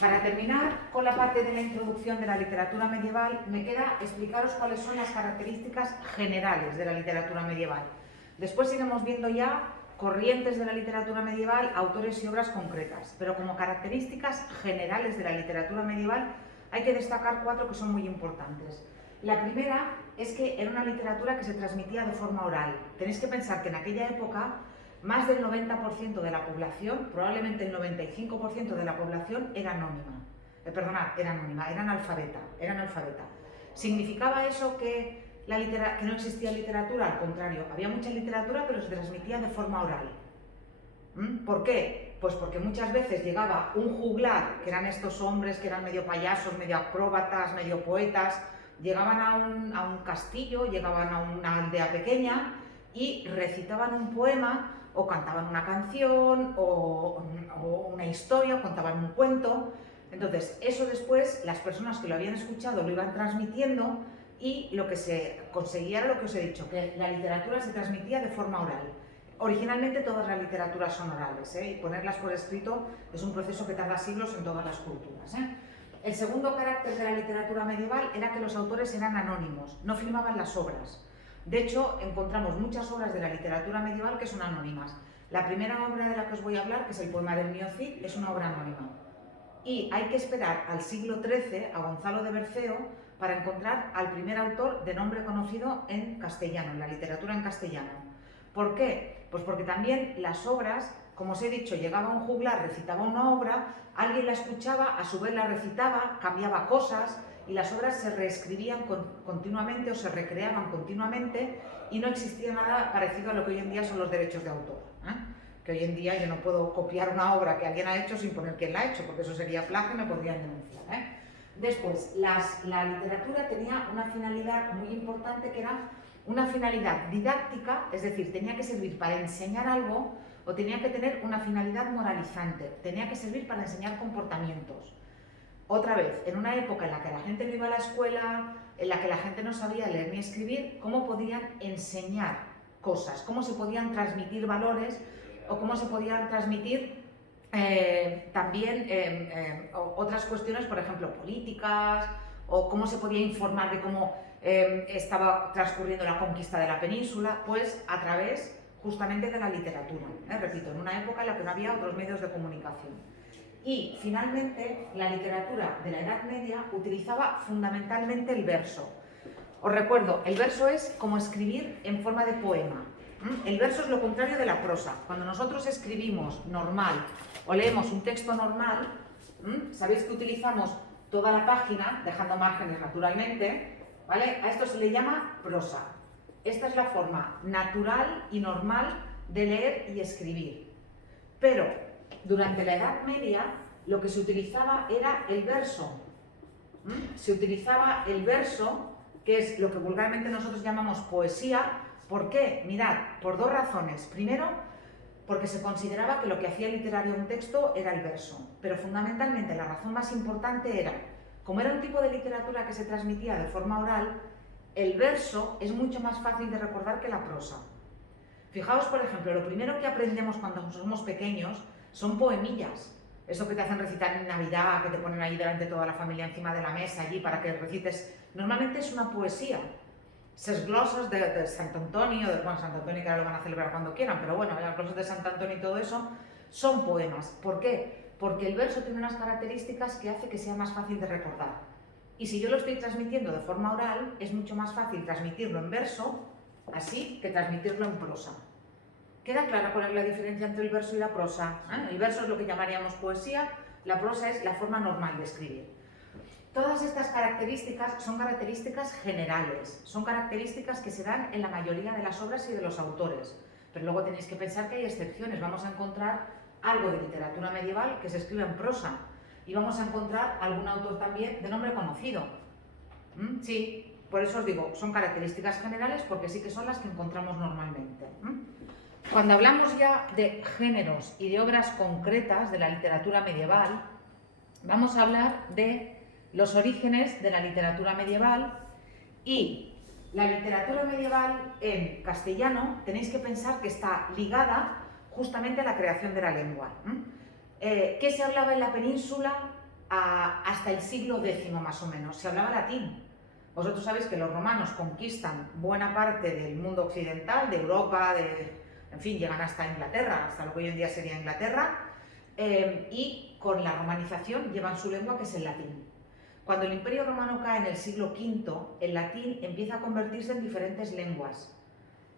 para terminar con la parte de la introducción de la literatura medieval, me queda explicaros cuáles son las características generales de la literatura medieval. Después iremos viendo ya corrientes de la literatura medieval, autores y obras concretas, pero como características generales de la literatura medieval hay que destacar 4 que son muy importantes. La primera es que era una literatura que se transmitía de forma oral. Tenéis que pensar que en aquella época más del 90% de la población, probablemente el 95% de la población era anónima. Era analfabeta. ¿Significaba eso que no existía literatura? Al contrario, había mucha literatura, pero se transmitía de forma oral. ¿Por qué? Pues porque muchas veces llegaba un juglar, que eran estos hombres que eran medio payasos, medio acróbatas, medio poetas, llegaban a un castillo, llegaban a una aldea pequeña y recitaban un poema o cantaban una canción o una historia o contaban un cuento. Entonces, eso después las personas que lo habían escuchado lo iban transmitiendo y lo que se conseguía era lo que os he dicho, que la literatura se transmitía de forma oral. Originalmente todas las literaturas son orales, y ponerlas por escrito es un proceso que tarda siglos en todas las culturas. El segundo carácter de la literatura medieval era que los autores eran anónimos, no firmaban las obras. De hecho, encontramos muchas obras de la literatura medieval que son anónimas. La primera obra de la que os voy a hablar, que es el poema del Mío Cid, es una obra anónima. Y hay que esperar al siglo XIII, a Gonzalo de Berceo, para encontrar al primer autor de nombre conocido en castellano, en la literatura en castellano. ¿Por qué? Pues porque también las obras, como os he dicho, llegaba un juglar, recitaba una obra, alguien la escuchaba, a su vez la recitaba, cambiaba cosas y las obras se reescribían continuamente o se recreaban continuamente y no existía nada parecido a lo que hoy en día son los derechos de autor. Que hoy en día yo no puedo copiar una obra que alguien ha hecho sin poner quién la ha hecho, porque eso sería plagio y me podrían denunciar. Después, la literatura tenía una finalidad muy importante que era una finalidad didáctica, es decir, tenía que servir para enseñar algo o tenía que tener una finalidad moralizante, tenía que servir para enseñar comportamientos. Otra vez, en una época en la que la gente no iba a la escuela, en la que la gente no sabía leer ni escribir, ¿cómo podían enseñar cosas? ¿Cómo se podían transmitir valores o cómo se podían transmitir también otras cuestiones, por ejemplo, políticas, o cómo se podía informar de cómo estaba transcurriendo la conquista de la península? Pues a través justamente de la literatura, repito, en una época en la que no había otros medios de comunicación. Y finalmente, la literatura de la Edad Media utilizaba fundamentalmente el verso. Os recuerdo, el verso es como escribir en forma de poema. El verso es lo contrario de la prosa. Cuando nosotros escribimos normal o leemos un texto normal, sabéis que utilizamos toda la página, dejando márgenes naturalmente, ¿vale? A esto se le llama prosa. Esta es la forma natural y normal de leer y escribir. Pero durante la Edad Media lo que se utilizaba era el verso. Se utilizaba el verso, que es lo que vulgarmente nosotros llamamos poesía. ¿Por qué? Mirad, por 2 razones. Primero, porque se consideraba que lo que hacía literario un texto era el verso. Pero fundamentalmente la razón más importante era, como era un tipo de literatura que se transmitía de forma oral, el verso es mucho más fácil de recordar que la prosa. Fijaos, por ejemplo, lo primero que aprendemos cuando somos pequeños son poemillas. Eso que te hacen recitar en Navidad, que te ponen ahí delante de toda la familia encima de la mesa allí para que recites. Normalmente es una poesía. Ses glosas de Sant Antonio, Sant Antonio que ahora lo van a celebrar cuando quieran, pero bueno, las glosas de Sant Antonio y todo eso son poemas. ¿Por qué? Porque el verso tiene unas características que hace que sea más fácil de recordar. Y si yo lo estoy transmitiendo de forma oral, es mucho más fácil transmitirlo en verso, así, que transmitirlo en prosa. ¿Queda clara cuál es la diferencia entre el verso y la prosa? El verso es lo que llamaríamos poesía, la prosa es la forma normal de escribir. Todas estas características son características generales, son características que se dan en la mayoría de las obras y de los autores. Pero luego tenéis que pensar que hay excepciones. Vamos a encontrar algo de literatura medieval que se escribe en prosa y vamos a encontrar algún autor también de nombre conocido. Sí, por eso os digo, son características generales porque sí que son las que encontramos normalmente. Cuando hablamos ya de géneros y de obras concretas de la literatura medieval, vamos a hablar de los orígenes de la literatura medieval. Y la literatura medieval en castellano tenéis que pensar que está ligada justamente a la creación de la lengua. ¿Qué se hablaba en la península hasta el siglo X más o menos, se hablaba latín. Vosotros sabéis que los romanos conquistan buena parte del mundo occidental, de Europa, en fin, llegan hasta Inglaterra, hasta lo que hoy en día sería Inglaterra, y con la romanización llevan su lengua, que es el latín. Cuando el Imperio Romano cae en el siglo V, el latín empieza a convertirse en diferentes lenguas.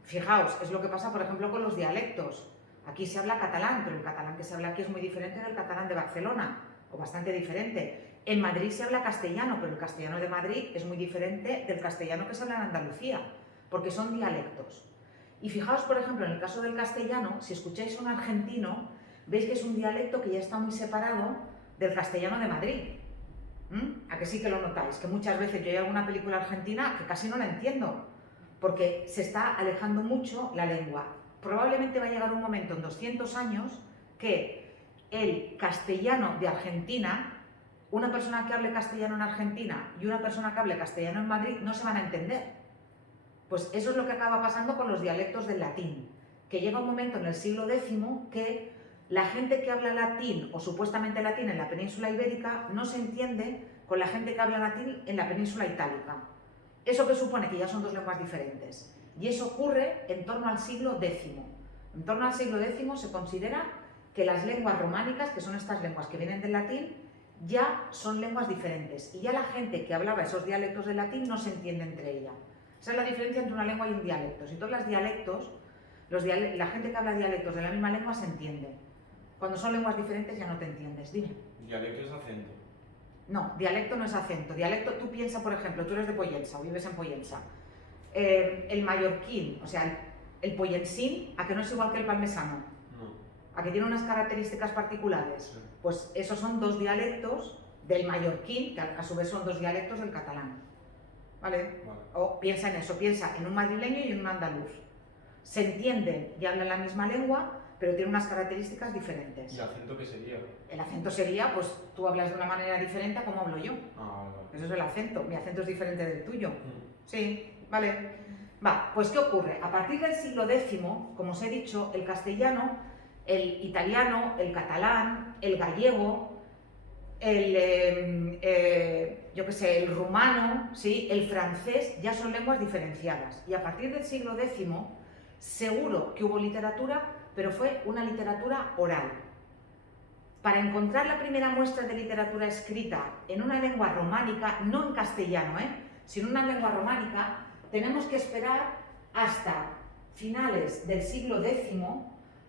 Fijaos, es lo que pasa, por ejemplo, con los dialectos. Aquí se habla catalán, pero el catalán que se habla aquí es muy diferente del catalán de Barcelona, o bastante diferente. En Madrid se habla castellano, pero el castellano de Madrid es muy diferente del castellano que se habla en Andalucía, porque son dialectos. Y fijaos, por ejemplo, en el caso del castellano, si escucháis a un argentino, veis que es un dialecto que ya está muy separado del castellano de Madrid. ¿A que sí que lo notáis? Que muchas veces yo hay alguna película argentina que casi no la entiendo, porque se está alejando mucho la lengua. Probablemente va a llegar un momento en 200 años que el castellano de Argentina, una persona que hable castellano en Argentina y una persona que hable castellano en Madrid no se van a entender. Pues eso es lo que acaba pasando con los dialectos del latín, que llega un momento en el siglo X que la gente que habla latín o supuestamente latín en la península ibérica no se entiende con la gente que habla latín en la península itálica. Eso que supone que ya son dos lenguas diferentes. Y eso ocurre en torno al siglo X. En torno al siglo X se considera que las lenguas románicas, que son estas lenguas que vienen del latín, ya son lenguas diferentes. Y ya la gente que hablaba esos dialectos del latín no se entiende entre ella. Esa es la diferencia entre una lengua y un dialecto. Si tú hablas dialectos, la gente que habla dialectos de la misma lengua se entiende. Cuando son lenguas diferentes ya no te entiendes. Dime. ¿Dialecto es acento? No, dialecto no es acento. Dialecto, tú piensas, por ejemplo, tú eres de Pollensa o vives en Pollensa. El mallorquín, o sea, el pollensín, ¿a que no es igual que el palmesano? No. ¿A que tiene unas características particulares? Sí. Pues esos son dos dialectos del mallorquín, que a su vez son dos dialectos del catalán. ¿Vale? O piensa en eso, piensa en un madrileño y en un andaluz. Se entienden y hablan la misma lengua, pero tienen unas características diferentes. ¿Y el acento qué sería? El acento sería, pues tú hablas de una manera diferente a como hablo yo. Ah, vale. Eso es el acento, mi acento es diferente del tuyo. Sí, vale. Va, pues ¿qué ocurre? A partir del siglo X, como os he dicho, el castellano, el italiano, el catalán, el gallego, el rumano, ¿sí? El francés, ya son lenguas diferenciadas. Y a partir del siglo X, seguro que hubo literatura, pero fue una literatura oral. Para encontrar la primera muestra de literatura escrita en una lengua románica, no en castellano, sino en una lengua románica, tenemos que esperar hasta finales del siglo X,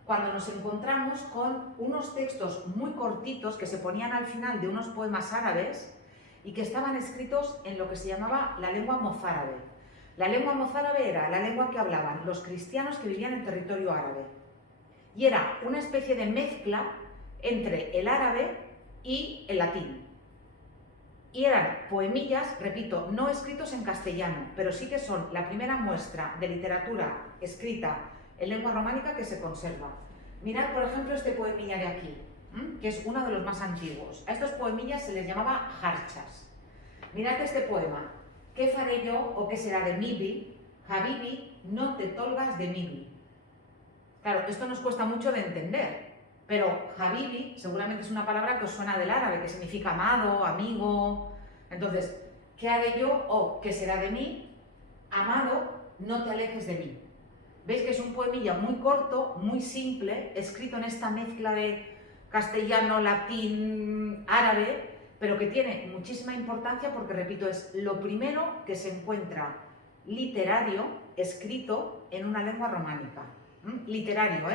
cuando nos encontramos con unos textos muy cortitos que se ponían al final de unos poemas árabes y que estaban escritos en lo que se llamaba la lengua mozárabe. La lengua mozárabe era la lengua que hablaban los cristianos que vivían en territorio árabe. Y era una especie de mezcla entre el árabe y el latín. Y eran poemillas, repito, no escritos en castellano, pero sí que son la primera muestra de literatura escrita en lengua románica que se conserva. Mirad, por ejemplo, este poemilla de aquí, que es uno de los más antiguos. A estos poemillas se les llamaba jarchas. Mirad este poema. ¿Qué faré yo o qué será de mi Habibi, no te tolgas de mi. Claro, esto nos cuesta mucho de entender, pero Habibi seguramente es una palabra que os suena del árabe, que significa amado, amigo. Entonces, ¿qué haré yo o qué será de mí? Amado, no te alejes de mí. Veis que es un poemilla muy corto, muy simple, escrito en esta mezcla de castellano, latín, árabe, pero que tiene muchísima importancia porque, repito, es lo primero que se encuentra literario escrito en una lengua románica. Literario,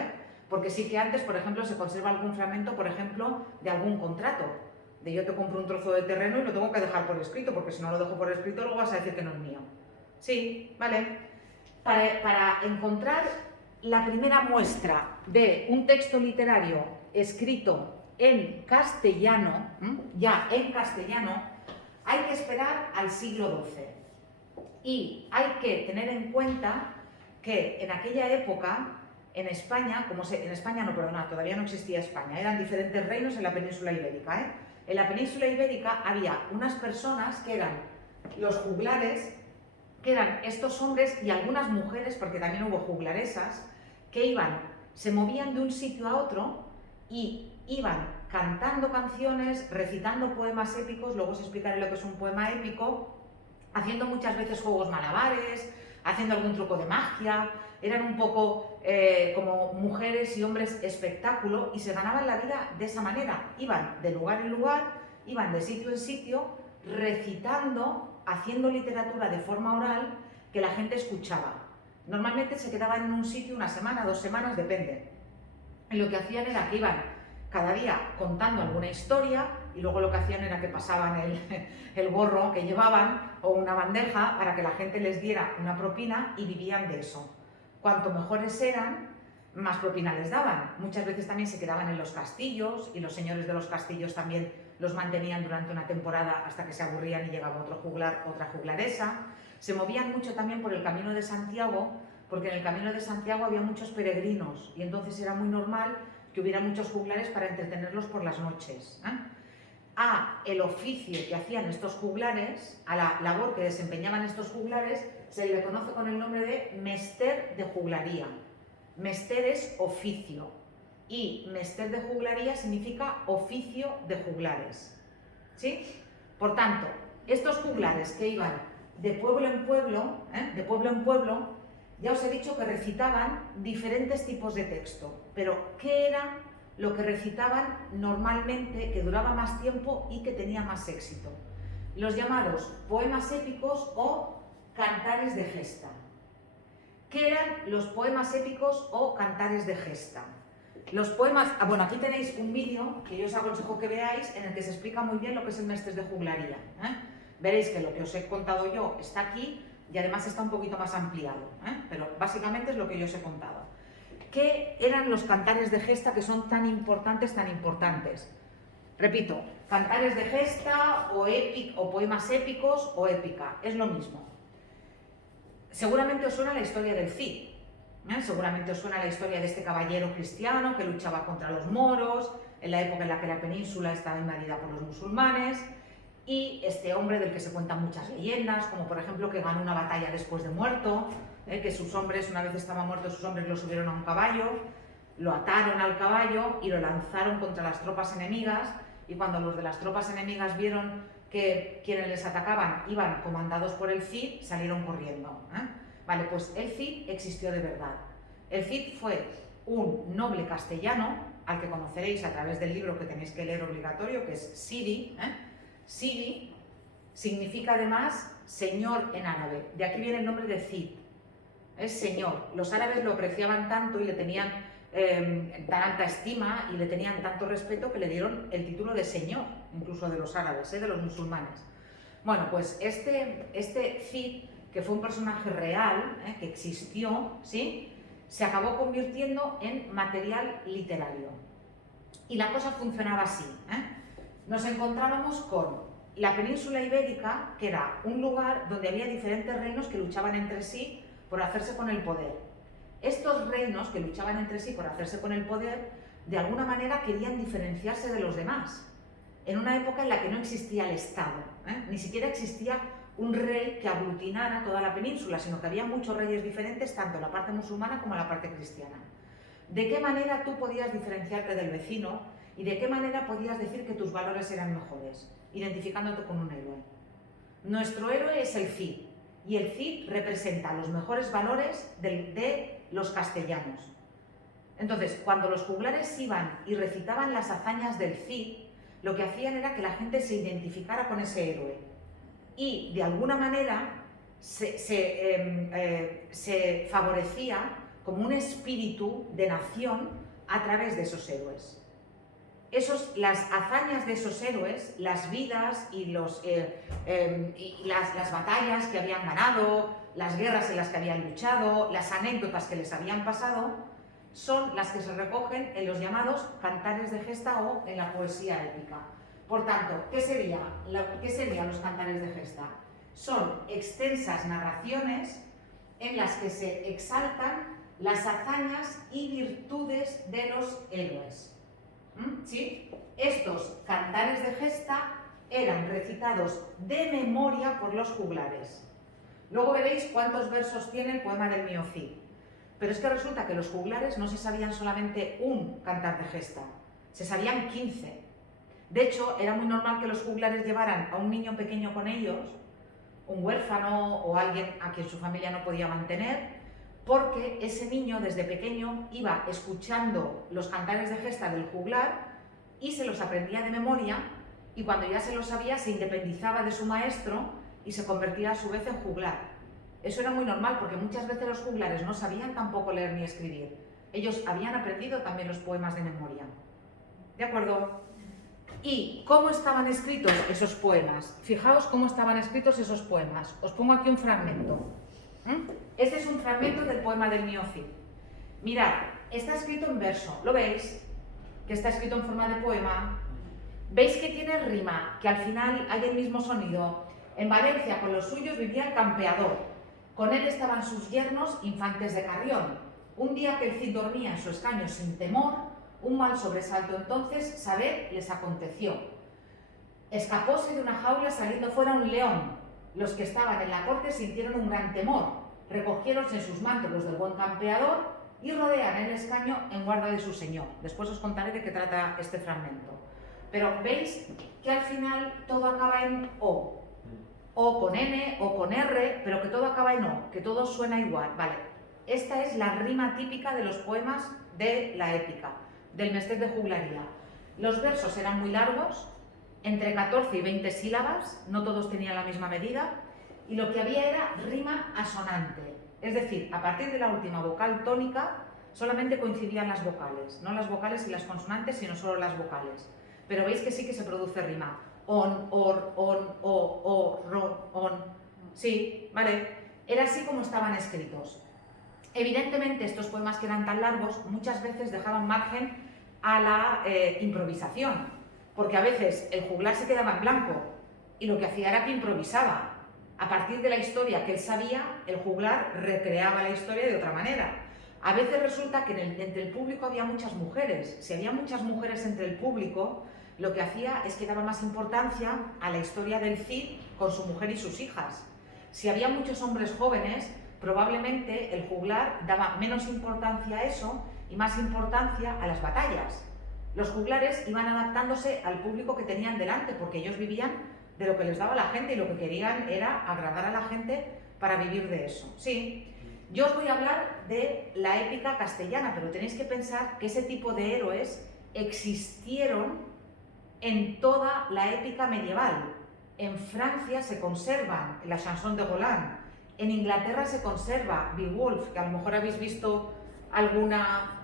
porque sí que antes, por ejemplo, se conserva algún fragmento, por ejemplo, de algún contrato. De yo te compro un trozo de terreno y lo tengo que dejar por escrito, porque si no lo dejo por escrito luego vas a decir que no es mío. Sí, vale. Para encontrar la primera muestra de un texto literario escrito en castellano, ya en castellano, hay que esperar al siglo XII. Y hay que tener en cuenta que en aquella época, en España, todavía no existía España, eran diferentes reinos en la península ibérica. En la península ibérica había unas personas que eran los juglares, que eran estos hombres y algunas mujeres, porque también hubo juglaresas, que se movían de un sitio a otro y iban cantando canciones, recitando poemas épicos, luego os explicaré lo que es un poema épico, haciendo muchas veces juegos malabares, haciendo algún truco de magia, eran un poco como mujeres y hombres espectáculo y se ganaban la vida de esa manera. Iban de lugar en lugar, iban de sitio en sitio, recitando, haciendo literatura de forma oral que la gente escuchaba. Normalmente se quedaban en un sitio una semana, 2 semanas, depende. Y lo que hacían era que iban cada día contando alguna historia y luego lo que hacían era que pasaban el gorro que llevaban o una bandeja para que la gente les diera una propina y vivían de eso. Cuanto mejores eran, más propina les daban. Muchas veces también se quedaban en los castillos y los señores de los castillos también los mantenían durante una temporada hasta que se aburrían y llegaba otro juglar, otra juglaresa. Se movían mucho también por el Camino de Santiago, porque en el Camino de Santiago había muchos peregrinos y entonces era muy normal que hubiera muchos juglares para entretenerlos por las noches. A el oficio que hacían estos juglares, a la labor que desempeñaban estos juglares, se le conoce con el nombre de mester de juglaría. Mester es oficio y mester de juglaría significa oficio de juglares. ¿Sí? Por tanto, estos juglares que iban de pueblo en pueblo, ya os he dicho que recitaban diferentes tipos de texto, pero ¿qué era lo que recitaban normalmente, que duraba más tiempo y que tenía más éxito? Los llamados poemas épicos o cantares de gesta. ¿Qué eran los poemas épicos o cantares de gesta? Los poemas, bueno, aquí tenéis un vídeo que yo os aconsejo que veáis en el que se explica muy bien lo que es el mester de juglaría. Veréis que lo que os he contado yo está aquí y además está un poquito más ampliado, pero básicamente es lo que yo os he contado. ¿Qué eran los cantares de gesta que son tan importantes, tan importantes? Repito, cantares de gesta o poemas épicos o épica, es lo mismo. Seguramente os suena la historia del Cid, seguramente os suena la historia de este caballero cristiano que luchaba contra los moros en la época en la que la península estaba invadida por los musulmanes, y este hombre del que se cuentan muchas leyendas, como por ejemplo que ganó una batalla después de muerto, que sus hombres, una vez estaba muerto, sus hombres lo subieron a un caballo, lo ataron al caballo y lo lanzaron contra las tropas enemigas, y cuando los de las tropas enemigas vieron que quienes les atacaban iban comandados por el Cid, salieron corriendo. Vale, pues el Cid existió de verdad. El Cid fue un noble castellano, al que conoceréis a través del libro que tenéis que leer obligatorio, que es Sidi. Sidi significa además señor en árabe, de aquí viene el nombre de Cid, es señor. Los árabes lo apreciaban tanto y le tenían tan alta estima y le tenían tanto respeto que le dieron el título de señor, incluso de los árabes, de los musulmanes. Bueno, pues este Cid, que fue un personaje real, que existió, ¿sí?, se acabó convirtiendo en material literario. Y la cosa funcionaba así. Nos encontrábamos con la península ibérica, que era un lugar donde había diferentes reinos que luchaban entre sí por hacerse con el poder. Estos reinos que luchaban entre sí por hacerse con el poder, de alguna manera querían diferenciarse de los demás, en una época en la que no existía el Estado, ni siquiera existía un rey que aglutinara toda la península, sino que había muchos reyes diferentes, tanto en la parte musulmana como en la parte cristiana. ¿De qué manera tú podías diferenciarte del vecino y de qué manera podías decir que tus valores eran mejores? Identificándote con un héroe. Nuestro héroe es el Cid, y el Cid representa los mejores valores de los castellanos. Entonces, cuando los juglares iban y recitaban las hazañas del Cid, lo que hacían era que la gente se identificara con ese héroe y de alguna manera se favorecía como un espíritu de nación a través de esos héroes. Las hazañas de esos héroes, las vidas y las batallas que habían ganado, las guerras en las que habían luchado, las anécdotas que les habían pasado, son las que se recogen en los llamados cantares de gesta o en la poesía épica. Por tanto, ¿qué serían los cantares de gesta? Son extensas narraciones en las que se exaltan las hazañas y virtudes de los héroes. ¿Sí? Estos cantares de gesta eran recitados de memoria por los juglares. Luego veréis cuántos versos tiene el poema del mío Cid. Pero es que resulta que los juglares no se sabían solamente un cantar de gesta, se sabían 15. De hecho, era muy normal que los juglares llevaran a un niño pequeño con ellos, un huérfano o alguien a quien su familia no podía mantener, porque ese niño desde pequeño iba escuchando los cantares de gesta del juglar y se los aprendía de memoria, y cuando ya se los sabía se independizaba de su maestro y se convertía a su vez en juglar. Eso era muy normal porque muchas veces los juglares no sabían tampoco leer ni escribir. Ellos habían aprendido también los poemas de memoria. ¿De acuerdo? ¿Y cómo estaban escritos esos poemas? Fijaos cómo estaban escritos esos poemas. Os pongo aquí un fragmento. Este es un fragmento del poema del Mío Cid. Mirad, está escrito en verso. ¿Lo veis? Que está escrito en forma de poema. ¿Veis que tiene rima? Que al final hay el mismo sonido. En Valencia con los suyos vivía el campeador. Con él estaban sus yernos, infantes de Carrión. Un día que el Cid dormía en su escaño sin temor, un mal sobresalto entonces, sabed, les aconteció. Escapóse de una jaula saliendo fuera un león. Los que estaban en la corte sintieron un gran temor. Recogiéronse en sus mantos los del buen campeador y rodean el escaño en guarda de su señor. Después os contaré de qué trata este fragmento. Pero veis que al final todo acaba en O. O con N, o con R, pero que todo acaba en O, que todo suena igual. Vale, esta es la rima típica de los poemas de la épica, del Mestez de Juglaría. Los versos eran muy largos, entre 14 y 20 sílabas, no todos tenían la misma medida, y lo que había era rima asonante. Es decir, a partir de la última vocal tónica solamente coincidían las vocales, no las vocales y las consonantes, sino solo las vocales. Pero veis que sí que se produce rima. On, or, on, o, ro, on. Sí, ¿vale? Era así como estaban escritos. Evidentemente, estos poemas que eran tan largos muchas veces dejaban margen a la improvisación, porque a veces el juglar se quedaba en blanco y lo que hacía era que improvisaba. A partir de la historia que él sabía, el juglar recreaba la historia de otra manera. A veces resulta que entre el público había muchas mujeres. Si había muchas mujeres entre el público, lo que hacía es que daba más importancia a la historia del Cid con su mujer y sus hijas. Si había muchos hombres jóvenes, probablemente el juglar daba menos importancia a eso y más importancia a las batallas. Los juglares iban adaptándose al público que tenían delante, porque ellos vivían de lo que les daba la gente y lo que querían era agradar a la gente para vivir de eso. Sí, yo os voy a hablar de la épica castellana, pero tenéis que pensar que ese tipo de héroes existieron en toda la épica medieval. En Francia se conservan la chanson de Roland, en Inglaterra se conserva Beowulf, que a lo mejor habéis visto alguna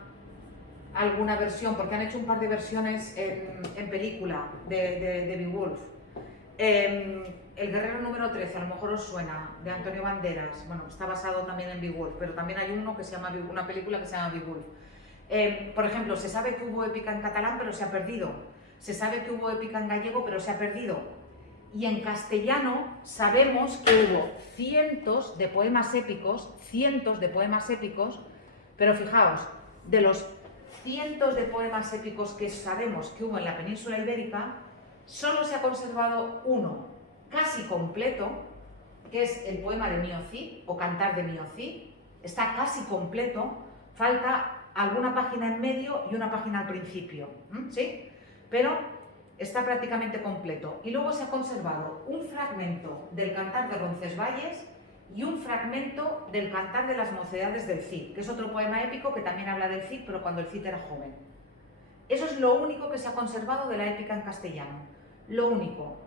versión, porque han hecho un par de versiones en película de Beowulf. El guerrero número 13, a lo mejor os suena, de Antonio Banderas. Bueno, está basado también en Beowulf, pero también hay uno que se llama, una película que se llama Beowulf. Por ejemplo, se sabe que hubo épica en catalán, pero se ha perdido. Se sabe que hubo épica en gallego, pero se ha perdido. Y en castellano sabemos que hubo cientos de poemas épicos, pero fijaos, de los cientos de poemas épicos que sabemos que hubo en la península ibérica, solo se ha conservado uno, casi completo, que es el poema de Mío Cid, o Cantar de Mío Cid. Está casi completo, falta alguna página en medio y una página al principio, ¿sí? Pero está prácticamente completo. Y luego se ha conservado un fragmento del Cantar de Roncesvalles y un fragmento del Cantar de las Mocedades del Cid, que es otro poema épico que también habla del Cid, pero cuando el Cid era joven. Eso es lo único que se ha conservado de la épica en castellano. Lo único.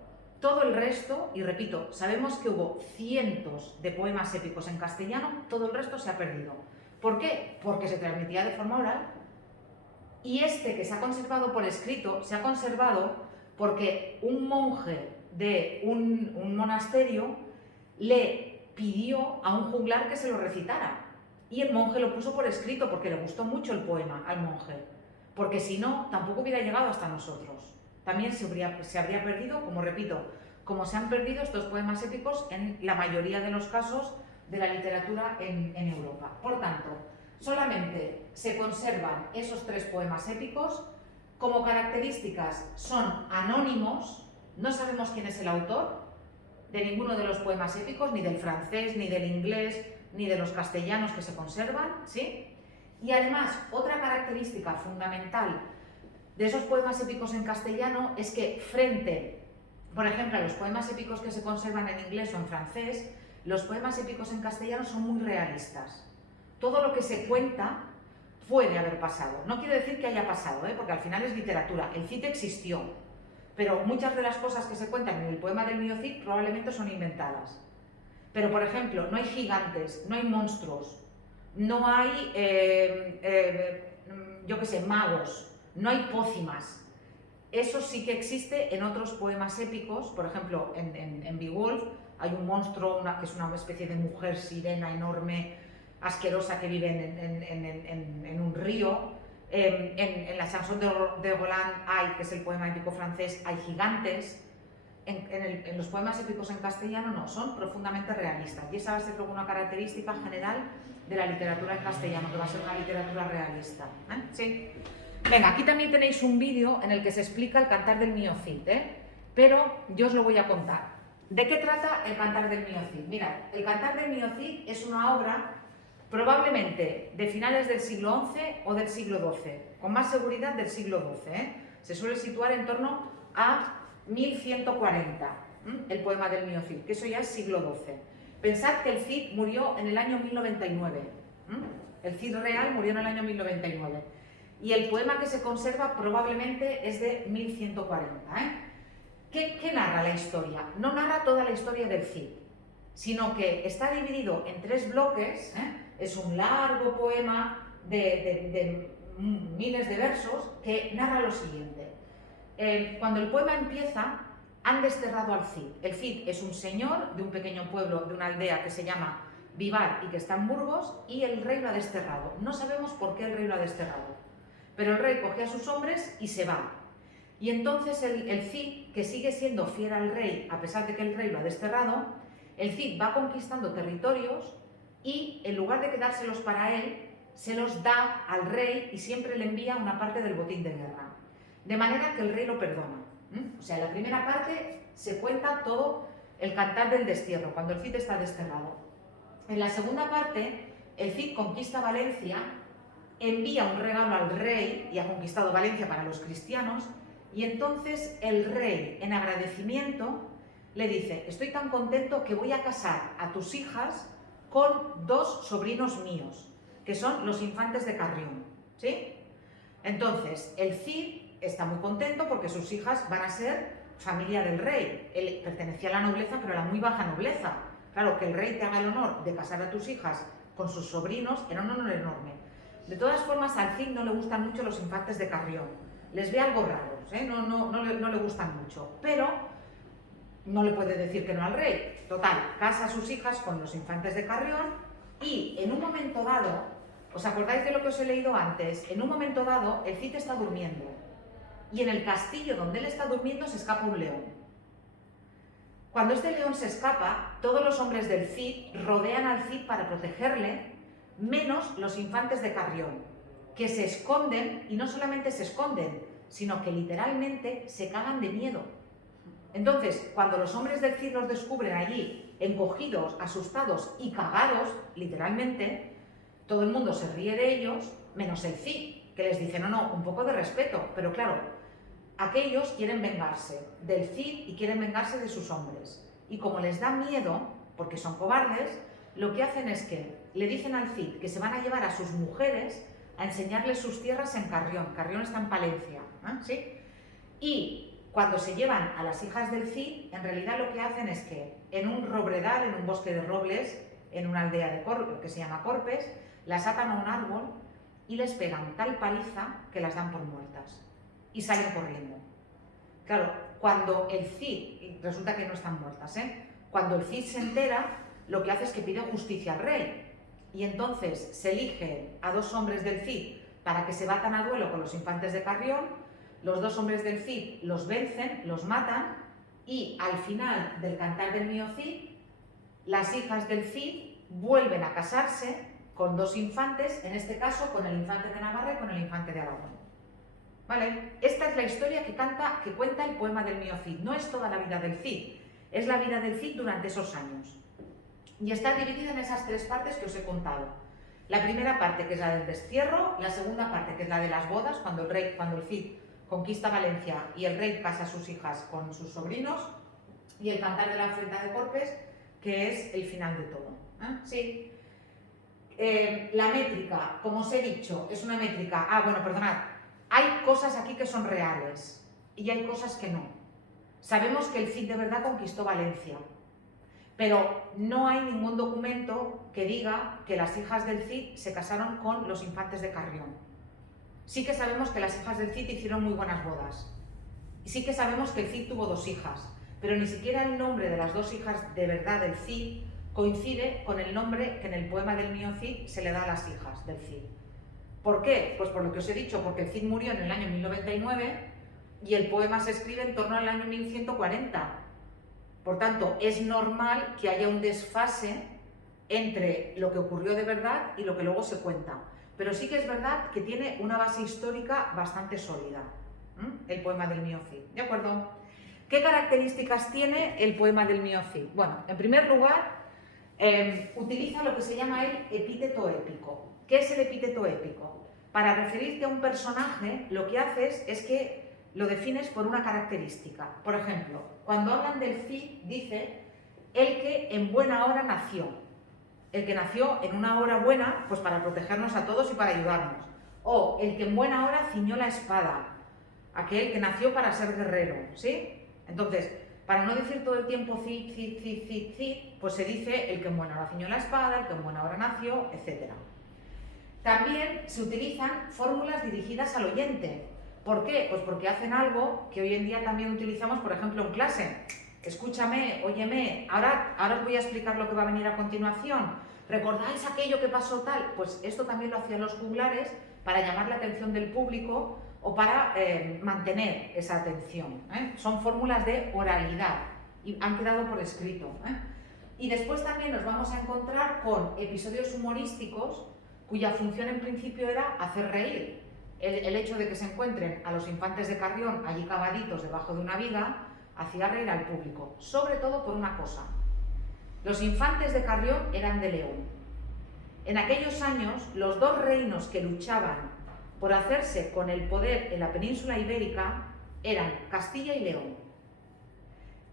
Todo el resto, y repito, sabemos que hubo cientos de poemas épicos en castellano, todo el resto se ha perdido. ¿Por qué? Porque se transmitía de forma oral. Y este que se ha conservado por escrito, se ha conservado porque un monje de un monasterio le pidió a un juglar que se lo recitara. Y el monje lo puso por escrito porque le gustó mucho el poema al monje. Porque si no, tampoco hubiera llegado hasta nosotros. También se habría perdido, como repito, como se han perdido estos poemas épicos en la mayoría de los casos de la literatura en Europa. Por tanto, solamente se conservan esos 3 poemas épicos. Como características son anónimos, no sabemos quién es el autor de ninguno de los poemas épicos, ni del francés, ni del inglés, ni de los castellanos que se conservan, ¿sí? Y además, otra característica fundamental de esos poemas épicos en castellano es que frente, por ejemplo, a los poemas épicos que se conservan en inglés o en francés, los poemas épicos en castellano son muy realistas. Todo lo que se cuenta puede haber pasado. No quiero decir que haya pasado, porque al final es literatura. El Cid existió, pero muchas de las cosas que se cuentan en el poema del mío Cid probablemente son inventadas. Pero, por ejemplo, no hay gigantes, no hay monstruos, no hay, yo qué sé, magos, no hay pócimas. Eso sí que existe en otros poemas épicos. Por ejemplo, en Beowulf hay un monstruo, que es una especie de mujer sirena enorme, asquerosa, que vive en un río. En la Chanson de Roland hay, que es el poema épico francés, hay gigantes. En los poemas épicos en castellano no, son profundamente realistas. Y esa va a ser luego una característica general de la literatura en castellano, que va a ser una literatura realista. ¿Sí? Venga, aquí también tenéis un vídeo en el que se explica el Cantar del mío Cid, pero yo os lo voy a contar. ¿De qué trata el Cantar del mío Cid? Mirad, el Cantar del mío Cid es una obra probablemente de finales del siglo XI o del siglo XII, con más seguridad del siglo XII. Se suele situar en torno a 1140, el poema del mío Cid, que eso ya es siglo XII. Pensad que el Cid murió en el año 1099, el Cid real murió en el año 1099, y el poema que se conserva probablemente es de 1140. ¿Qué narra la historia? No narra toda la historia del Cid, sino que está dividido en 3 bloques. Es un largo poema de miles de versos que narra lo siguiente. Cuando el poema empieza, han desterrado al Cid. El Cid es un señor de un pequeño pueblo, de una aldea que se llama Vivar y que está en Burgos, y el rey lo ha desterrado. No sabemos por qué el rey lo ha desterrado, pero el rey coge a sus hombres y se va. Y entonces el Cid, que sigue siendo fiel al rey a pesar de que el rey lo ha desterrado, el Cid va conquistando territorios y en lugar de quedárselos para él, se los da al rey y siempre le envía una parte del botín de guerra. De manera que el rey lo perdona. O sea, en la primera parte se cuenta todo el cantar del destierro, cuando el Cid está desterrado. En la segunda parte, el Cid conquista Valencia, envía un regalo al rey, y ha conquistado Valencia para los cristianos, y entonces el rey, en agradecimiento, le dice: estoy tan contento que voy a casar a tus hijas con 2 sobrinos míos, que son los infantes de Carrión, ¿sí? Entonces, el Cid está muy contento porque sus hijas van a ser familia del rey. Él pertenecía a la nobleza, pero a la muy baja nobleza. Claro, que el rey te haga el honor de casar a tus hijas con sus sobrinos era un honor enorme. De todas formas, al Cid no le gustan mucho los infantes de Carrión. Les ve algo raros, no le gustan mucho, pero no le puede decir que no al rey. Total, casa a sus hijas con los infantes de Carrión y en un momento dado, ¿os acordáis de lo que os he leído antes? En un momento dado, el Cid está durmiendo y en el castillo donde él está durmiendo se escapa un león. Cuando este león se escapa, todos los hombres del Cid rodean al Cid para protegerle, menos los infantes de Carrión, que se esconden, y no solamente se esconden, sino que literalmente se cagan de miedo. Entonces, cuando los hombres del Cid los descubren allí, encogidos, asustados y cagados, literalmente, todo el mundo se ríe de ellos, menos el Cid, que les dice: no, un poco de respeto. Pero claro, aquellos quieren vengarse del Cid y quieren vengarse de sus hombres. Y como les da miedo, porque son cobardes, lo que hacen es que le dicen al Cid que se van a llevar a sus mujeres a enseñarles sus tierras en Carrión. Carrión está en Palencia, ¿sí? Y cuando se llevan a las hijas del Cid, en realidad lo que hacen es que en un robredal, en un bosque de robles, en una aldea de que se llama Corpes, las atan a un árbol y les pegan tal paliza que las dan por muertas y salen corriendo. Claro, cuando el Cid, resulta que no están muertas, cuando el Cid se entera, lo que hace es que pide justicia al rey. Y entonces se elige a 2 hombres del Cid para que se batan a duelo con los infantes de Carrión. Los 2 hombres del Cid los vencen, los matan, y al final del Cantar del mío Cid, las hijas del Cid vuelven a casarse con 2 infantes, en este caso con el infante de Navarra y con el infante de Aragón. ¿Vale? Esta es la historia que cuenta el poema del mío Cid. No es toda la vida del Cid, es la vida del Cid durante esos años. Y está dividida en esas 3 partes que os he contado. La primera parte, que es la del destierro; la segunda parte, que es la de las bodas, cuando el Cid conquista Valencia y el rey casa a sus hijas con sus sobrinos, y el cantar de la oferta de Corpes, que es el final de todo. Sí. La métrica, como os he dicho, es una métrica... bueno, perdonad. Hay cosas aquí que son reales y hay cosas que no. Sabemos que el Cid de verdad conquistó Valencia, pero no hay ningún documento que diga que las hijas del Cid se casaron con los infantes de Carrión. Sí que sabemos que las hijas del Cid hicieron muy buenas bodas. Y sí que sabemos que el Cid tuvo 2 hijas, pero ni siquiera el nombre de las 2 hijas de verdad del Cid coincide con el nombre que en el poema del mío Cid se le da a las hijas del Cid. ¿Por qué? Pues por lo que os he dicho, porque el Cid murió en el año 1099 y el poema se escribe en torno al año 1140. Por tanto, es normal que haya un desfase entre lo que ocurrió de verdad y lo que luego se cuenta. Pero sí que es verdad que tiene una base histórica bastante sólida, el poema del mío Cid. ¿De acuerdo? ¿Qué características tiene el poema del mío Cid? Bueno, en primer lugar, utiliza lo que se llama el epíteto épico. ¿Qué es el epíteto épico? Para referirte a un personaje, lo que haces es que lo defines por una característica. Por ejemplo, cuando hablan del Cid, dice el que en buena hora nació. El que nació en una hora buena, pues para protegernos a todos y para ayudarnos. O el que en buena hora ciñó la espada. Aquel que nació para ser guerrero, ¿sí? Entonces, para no decir todo el tiempo Cid, Cid, Cid, Cid, Cid, pues se dice el que en buena hora ciñó la espada, el que en buena hora nació, etc. También se utilizan fórmulas dirigidas al oyente. ¿Por qué? Pues porque hacen algo que hoy en día también utilizamos, por ejemplo, en clase. Escúchame, óyeme, ahora os voy a explicar lo que va a venir a continuación. ¿Recordáis aquello que pasó tal? Pues esto también lo hacían los juglares para llamar la atención del público o para mantener esa atención. Son fórmulas de oralidad y han quedado por escrito. Y después también nos vamos a encontrar con episodios humorísticos cuya función en principio era hacer reír. El hecho de que se encuentren a los infantes de Carrión allí cavaditos debajo de una viga hacía reír al público, sobre todo por una cosa. Los infantes de Carrión eran de León. En aquellos años, los 2 reinos que luchaban por hacerse con el poder en la península ibérica eran Castilla y León.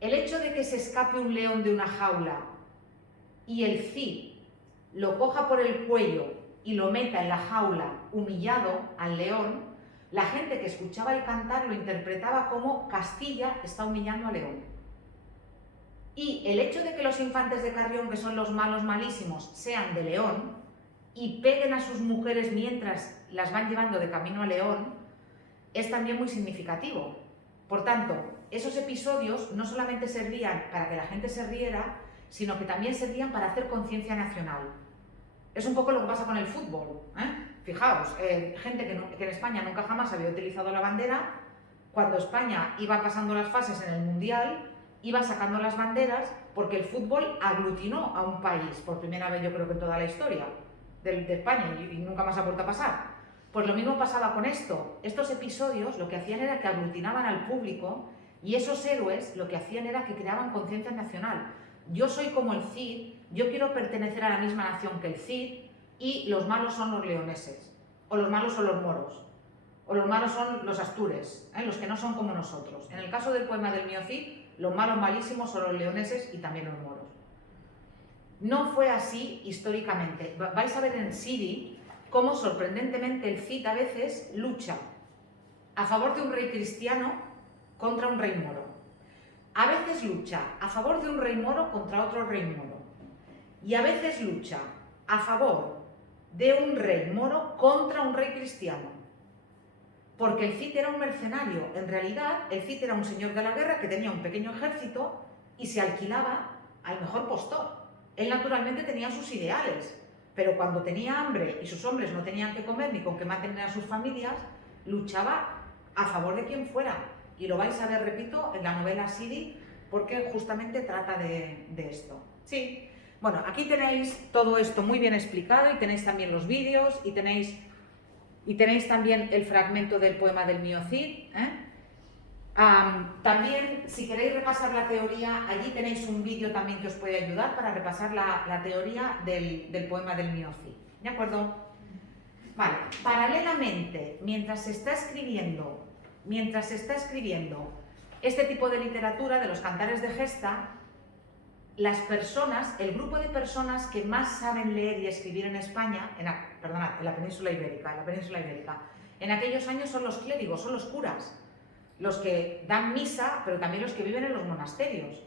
El hecho de que se escape un león de una jaula y el Cid lo coja por el cuello y lo meta en la jaula humillado al león, la gente que escuchaba el cantar lo interpretaba como Castilla está humillando a León. Y el hecho de que los infantes de Carrión, que son los malos malísimos, sean de León y peguen a sus mujeres mientras las van llevando de camino a León, es también muy significativo. Por tanto, esos episodios no solamente servían para que la gente se riera, sino que también servían para hacer conciencia nacional. Es un poco lo que pasa con el fútbol. Fijaos, gente que en España nunca jamás había utilizado la bandera, cuando España iba pasando las fases en el Mundial, iba sacando las banderas porque el fútbol aglutinó a un país, por primera vez yo creo que en toda la historia de España, y nunca más ha vuelto a pasar. Pues lo mismo pasaba con esto. Estos episodios lo que hacían era que aglutinaban al público y esos héroes lo que hacían era que creaban conciencia nacional. Yo soy como el Cid, yo quiero pertenecer a la misma nación que el Cid y los malos son los leoneses, o los malos son los moros, o los malos son los astures, los que no son como nosotros. En el caso del poema del mío Cid, los malos malísimos son los leoneses y también los moros. No fue así históricamente. Vais a ver en Siri cómo sorprendentemente el Cid a veces lucha a favor de un rey cristiano contra un rey moro. A veces lucha a favor de un rey moro contra otro rey moro. Y a veces lucha a favor de un rey moro contra un rey cristiano. Porque el Cid era un mercenario. En realidad, el Cid era un señor de la guerra que tenía un pequeño ejército y se alquilaba al mejor postor. Él naturalmente tenía sus ideales, pero cuando tenía hambre y sus hombres no tenían que comer ni con qué mantener a sus familias, luchaba a favor de quien fuera. Y lo vais a ver, repito, en la novela Siri, porque justamente trata de esto. Sí, bueno, aquí tenéis todo esto muy bien explicado y tenéis también los vídeos y tenéis también el fragmento del poema del mío Cid. También, si queréis repasar la teoría, allí tenéis un vídeo también que os puede ayudar para repasar la teoría del poema del mío Cid. ¿De acuerdo? Vale, paralelamente, mientras se está escribiendo mientras se está escribiendo este tipo de literatura de los cantares de gesta, las personas, el grupo de personas que más saben leer y escribir en España, en la península ibérica, en aquellos años son los clérigos, son los curas, los que dan misa, pero también los que viven en los monasterios.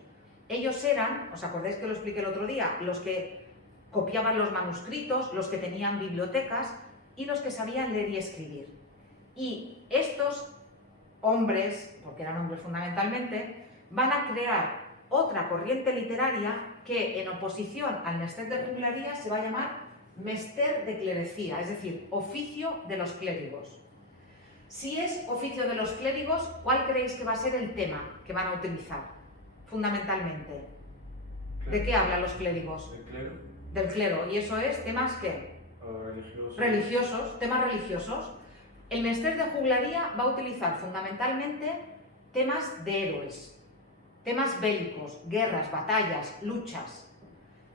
Ellos eran, ¿os acordáis que lo expliqué el otro día? Los que copiaban los manuscritos, los que tenían bibliotecas y los que sabían leer y escribir. Y estos hombres, porque eran hombres fundamentalmente, van a crear otra corriente literaria que, en oposición al mester de juglaría, se va a llamar mester de clerecía, es decir, oficio de los clérigos. Si es oficio de los clérigos, ¿cuál creéis que va a ser el tema que van a utilizar, fundamentalmente? ¿De qué hablan los clérigos? ¿Del clero? Del clero. ¿Y eso es temas qué? Religiosos. Religiosos, temas religiosos. El mester de juglaría va a utilizar fundamentalmente temas de héroes, temas bélicos, guerras, batallas, luchas.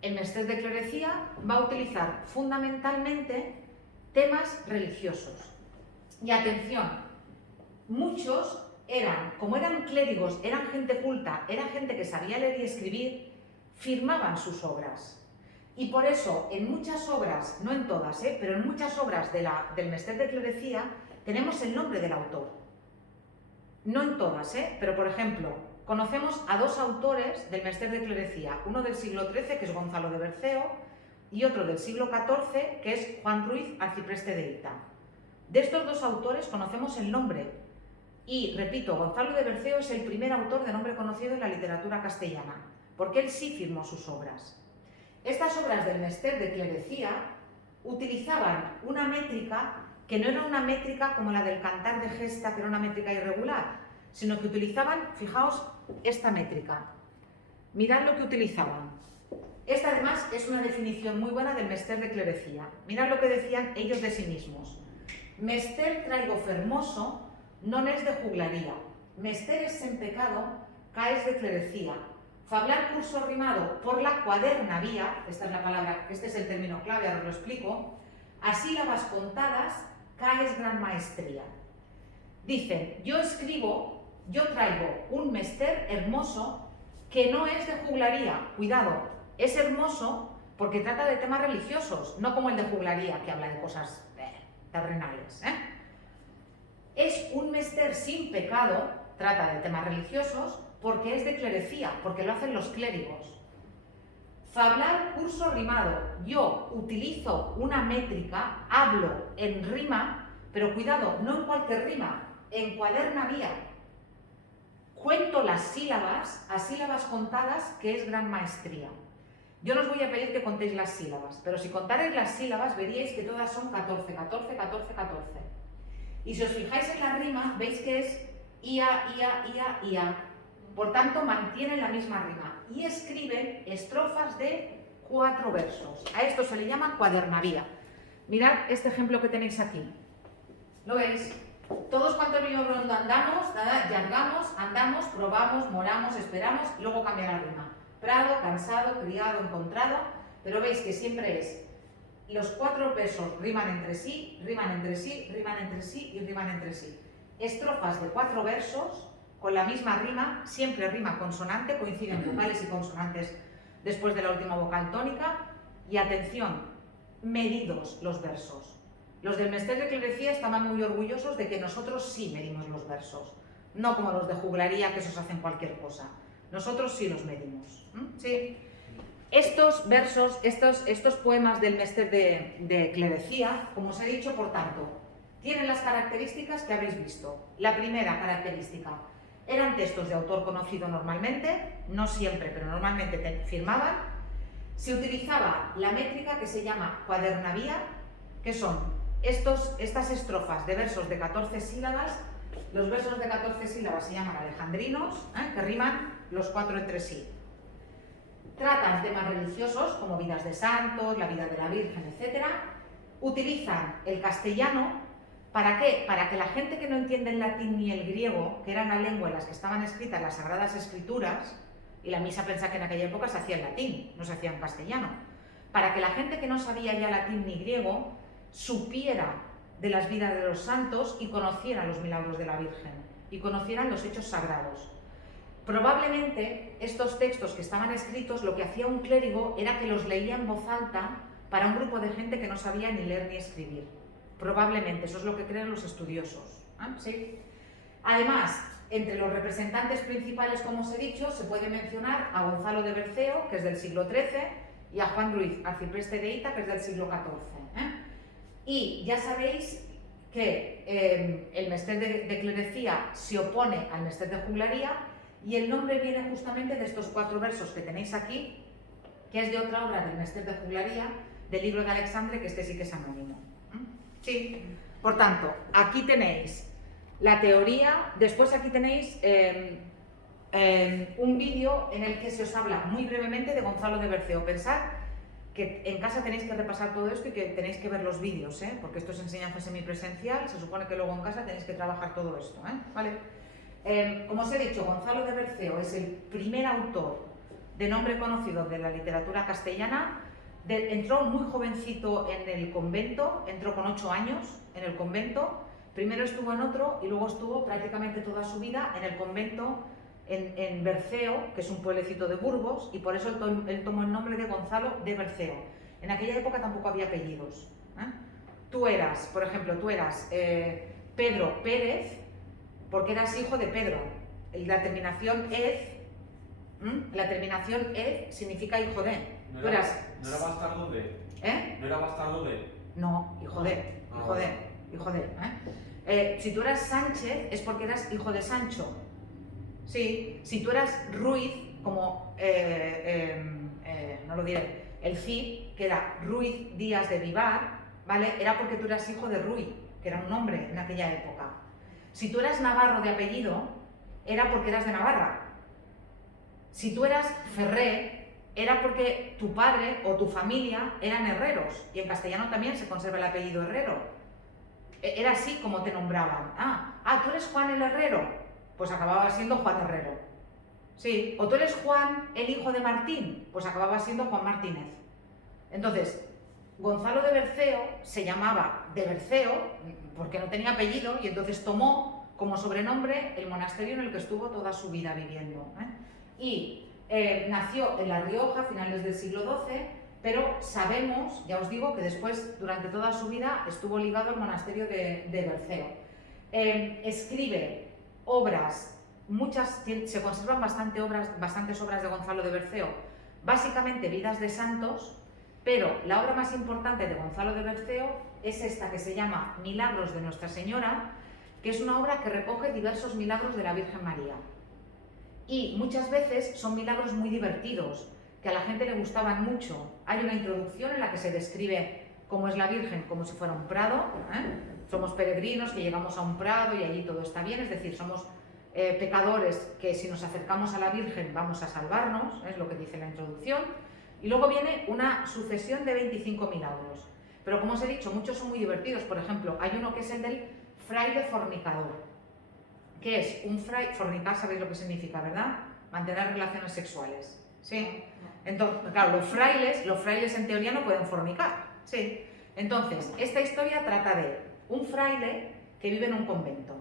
El mester de clerecía va a utilizar fundamentalmente temas religiosos. Y atención, muchos como eran clérigos, eran gente culta, eran gente que sabía leer y escribir, firmaban sus obras. Y por eso, en muchas obras, no en todas, pero en muchas obras del mester de clerecía, tenemos el nombre del autor. No en todas, pero por ejemplo, conocemos a dos autores del mester de clerecía, uno del siglo XIII, que es Gonzalo de Berceo, y otro del siglo XIV, que es Juan Ruiz, arcipreste de Hita. De estos dos autores conocemos el nombre, y repito, Gonzalo de Berceo es el primer autor de nombre conocido en la literatura castellana, porque él sí firmó sus obras. Estas obras del mester de clerecía utilizaban una métrica que no era una métrica como la del cantar de gesta, que era una métrica irregular, sino que utilizaban, fijaos, esta métrica. Mirad lo que utilizaban. Esta además es una definición muy buena del mester de clerecía. Mirad lo que decían ellos de sí mismos. Mester traigo fermoso, non es de juglaría. Mester es en pecado, caes de clerecía. Fablar curso rimado por la cuaderna vía, esta es la palabra, este es el término clave, ahora os lo explico, a sílabas contadas, caes gran maestría. Dicen, yo traigo un mester hermoso que no es de juglaría. Cuidado, es hermoso porque trata de temas religiosos, no como el de juglaría, que habla de cosas terrenales. Es un mester sin pecado, trata de temas religiosos, porque es de clerecía, porque lo hacen los clérigos. Fablar curso rimado. Yo utilizo una métrica, hablo en rima, pero cuidado, no en cualquier rima, en cuaderna vía. Cuento las sílabas a sílabas contadas, que es gran maestría. Yo no os voy a pedir que contéis las sílabas, pero si contarais las sílabas veríais que todas son 14, 14, 14, 14. Y si os fijáis en la rima, veis que es ia, ia, ia, ia. Por tanto, mantienen la misma rima y escriben estrofas de 4 versos. A esto se le llama cuadernavía. Mirad este ejemplo que tenéis aquí. ¿Lo veis? Todos cuantos ríos andamos, yargamos, andamos, probamos, moramos, esperamos y luego cambia la rima. Prado, cansado, criado, encontrado, pero veis que siempre es los 4 versos riman entre sí, riman entre sí, riman entre sí y riman entre sí. Estrofas de 4 versos con la misma rima, siempre rima consonante, coinciden vocales y consonantes después de la última vocal tónica. Y atención, medidos los versos. Los del mester de clerecía estaban muy orgullosos de que nosotros sí medimos los versos, no como los de juglaría, que esos hacen cualquier cosa. Nosotros sí los medimos. Sí. Estos versos, estos poemas del mester de clerecía, como os he dicho, por tanto, tienen las características que habéis visto. La primera característica, eran textos de autor conocido normalmente, no siempre, pero normalmente firmaban. Se utilizaba la métrica que se llama cuadernavía, que son estas estrofas de versos de 14 sílabas. Los versos de 14 sílabas se llaman alejandrinos, que riman los 4 entre sí. Tratan temas religiosos como vidas de santos, la vida de la Virgen, etc. Utilizan el castellano. ¿Para qué? Para que la gente que no entiende el latín ni el griego, que eran la lengua en las que estaban escritas las Sagradas Escrituras, y la misa pensa que en aquella época se hacía en latín, no se hacía en castellano, para que la gente que no sabía ya latín ni griego supiera de las vidas de los santos y conocieran los milagros de la Virgen y conocieran los hechos sagrados. Probablemente estos textos que estaban escritos, lo que hacía un clérigo era que los leía en voz alta para un grupo de gente que no sabía ni leer ni escribir. Probablemente, eso es lo que creen los estudiosos. ¿Sí? Además, entre los representantes principales, como os he dicho, se puede mencionar a Gonzalo de Berceo, que es del siglo XIII, y a Juan Ruiz, arcipreste de Hita, que es del siglo XIV. Y ya sabéis que el mester de clerecía se opone al mester de juglaría, y el nombre viene justamente de estos 4 versos que tenéis aquí, que es de otra obra del mester de juglaría, del libro de Alexandre, que este sí que es anónimo. Sí. Por tanto, aquí tenéis la teoría, después aquí tenéis un vídeo en el que se os habla muy brevemente de Gonzalo de Berceo. Pensad que en casa tenéis que repasar todo esto y que tenéis que ver los vídeos, porque esto es enseñanza semipresencial, se supone que luego en casa tenéis que trabajar todo esto, ¿vale? Como os he dicho, Gonzalo de Berceo es el primer autor de nombre conocido de la literatura castellana. Entró muy jovencito en el convento, entró con 8 años en el convento, primero estuvo en otro y luego estuvo prácticamente toda su vida en el convento en Berceo, que es un pueblecito de Burgos, y por eso él tomó el nombre de Gonzalo de Berceo. En aquella época tampoco había apellidos. Tú eras, por ejemplo, Pedro Pérez, porque eras hijo de Pedro. La terminación ez significa hijo de. No era bastardo de. No era bastardo de. No, hijo de. Si tú eras Sánchez es porque eras hijo de Sancho. Sí, si tú eras Ruiz, como no lo diré, el Cid, que era Ruiz Díaz de Vivar, ¿vale? Era porque tú eras hijo de Ruiz, que era un nombre en aquella época. Si tú eras Navarro de apellido, era porque eras de Navarra. Si tú eras Ferré, era porque tu padre o tu familia eran herreros, y en castellano también se conserva el apellido Herrero. Era así como te nombraban. ¿Tú eres Juan el Herrero? Pues acababa siendo Juan Herrero. Sí, o tú eres Juan el hijo de Martín, pues acababa siendo Juan Martínez. Entonces, Gonzalo de Berceo se llamaba de Berceo porque no tenía apellido y entonces tomó como sobrenombre el monasterio en el que estuvo toda su vida viviendo. Y nació en La Rioja a finales del siglo XII, pero sabemos, ya os digo, que después durante toda su vida estuvo ligado al monasterio de Berceo. Escribe obras, se conservan bastantes obras de Gonzalo de Berceo, básicamente vidas de santos, pero la obra más importante de Gonzalo de Berceo es esta que se llama Milagros de Nuestra Señora, que es una obra que recoge diversos milagros de la Virgen María. Y muchas veces son milagros muy divertidos, que a la gente le gustaban mucho. Hay una introducción en la que se describe cómo es la Virgen, como si fuera un prado. Somos peregrinos que llegamos a un prado y allí todo está bien, es decir, somos pecadores que si nos acercamos a la Virgen vamos a salvarnos, es lo que dice la introducción. Y luego viene una sucesión de 25 milagros. Pero como os he dicho, muchos son muy divertidos. Por ejemplo, hay uno que es el del fraile fornicador. ¿Qué es? Un fraile, fornicar, sabéis lo que significa, ¿verdad? Mantener relaciones sexuales. ¿Sí? Entonces, claro, los frailes en teoría no pueden fornicar. ¿Sí? Entonces, esta historia trata de un fraile que vive en un convento.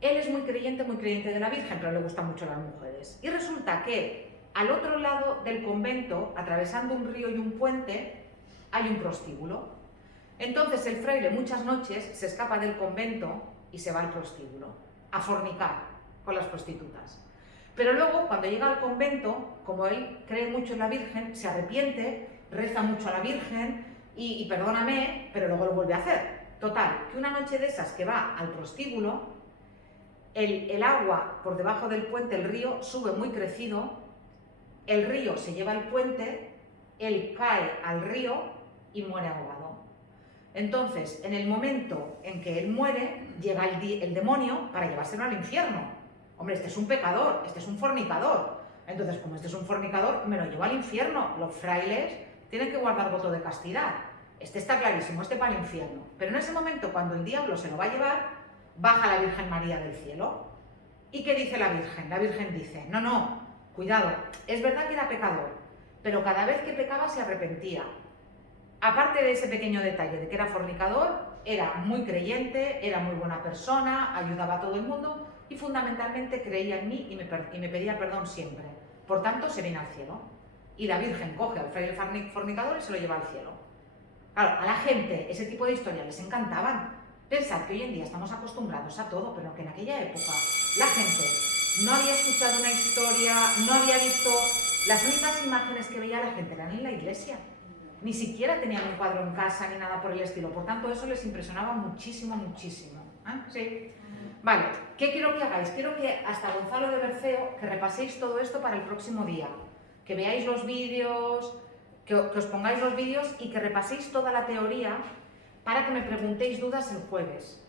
Él es muy creyente de la Virgen, pero le gustan mucho las mujeres. Y resulta que al otro lado del convento, atravesando un río y un puente, hay un prostíbulo. Entonces el fraile muchas noches se escapa del convento y se va al prostíbulo, a fornicar con las prostitutas. Pero luego, cuando llega al convento, como él cree mucho en la Virgen, se arrepiente, reza mucho a la Virgen y perdóname, pero luego lo vuelve a hacer. Total, que una noche de esas que va al prostíbulo, el agua por debajo del puente, el río, sube muy crecido, el río se lleva el puente, él cae al río y muere ahogado. Entonces, en el momento en que él muere, llega el demonio para llevárselo al infierno. Hombre, este es un pecador, este es un fornicador. Entonces, como este es un fornicador, me lo llevo al infierno. Los frailes tienen que guardar voto de castidad. Este está clarísimo, este para el infierno. Pero en ese momento, cuando el diablo se lo va a llevar, baja la Virgen María del cielo. ¿Y qué dice la Virgen? La Virgen dice, no, cuidado, es verdad que era pecador, pero cada vez que pecaba se arrepentía. Aparte de ese pequeño detalle de que era fornicador, era muy creyente, era muy buena persona, ayudaba a todo el mundo y fundamentalmente creía en mí y me pedía perdón siempre. Por tanto, se viene al cielo. Y la Virgen coge al fraile fornicador y se lo lleva al cielo. Claro, a la gente ese tipo de historias les encantaban. Pensad que hoy en día estamos acostumbrados a todo, pero que en aquella época la gente no había escuchado una historia, no había visto... Las únicas imágenes que veía la gente eran en la iglesia. Ni siquiera tenían un cuadro en casa ni nada por el estilo. Por tanto, eso les impresionaba muchísimo, muchísimo. Sí. Vale, ¿qué quiero que hagáis? Quiero que hasta Gonzalo de Berceo, que repaséis todo esto para el próximo día. Que veáis los vídeos, que os pongáis los vídeos y que repaséis toda la teoría para que me preguntéis dudas el jueves.